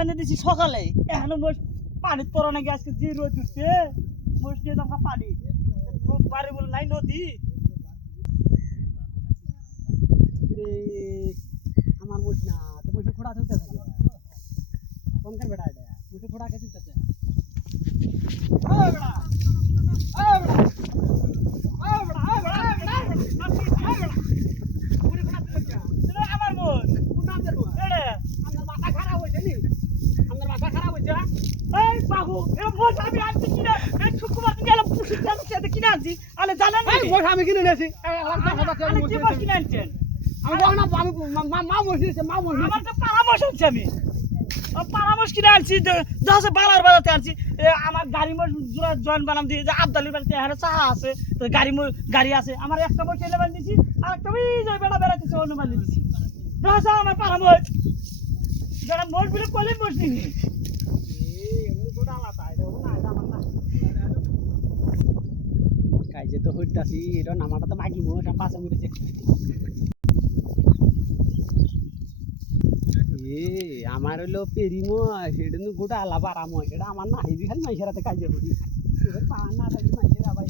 বান্ধে দিছি সকালে। এখনও মোট পানি পড়া নাকি আজকে যে রোদ উঠছে মোট নিয়ে যাব পানি। বাড়ি বলে নাই, নদী। আমার মোট না, তো মুখে ফোড়া চলতে থাকে। কোন কেন বেটা এটা? মুখে ফোড়া কে চলতেছে আমার এই এ মোষ আমি আনছি কিনা? এই শুক্রবার দিন গেলাম পুষি খেতে কিনে আনছি। আলে জানেন এই মোষ আমি কিনে নিয়েছি। এই আমার কথা কথা আলে মোষ কি মোষ কিনে আনছেন? আমি না আমি মা মা মোষ নিয়েছে মা মোষ আমার নিয়েছে তো পরামর্শ হচ্ছে আমি। আ, পরামর্শ কিনে আনছি যাচ্ছে বালার বাজাতে আনছি। আমার গাড়ি মোট জয়েন বানাম দিয়ে যে আবদালি বাড়িতে এখানে চাহা আছে তো গাড়ি গাড়ি আছে। আমার একটা বসে এলে বান দিছি আর একটা ওই যে বেড়া বেড়াতেছে অন্য বান দিছি। যাচ্ছে আমার পরামর্শ। যারা মোট বলে কলে মোট নিনি তো হইতাছি এটা নামাটা তো বাকি মো এটা পাশে মরেছে আমার হলো পেরিমো সেটা গোটা আলাপ আরাম সেটা আমার না হেবি খালি মানুষের হাতে কাজে করি পা না থাকি মানুষের আবার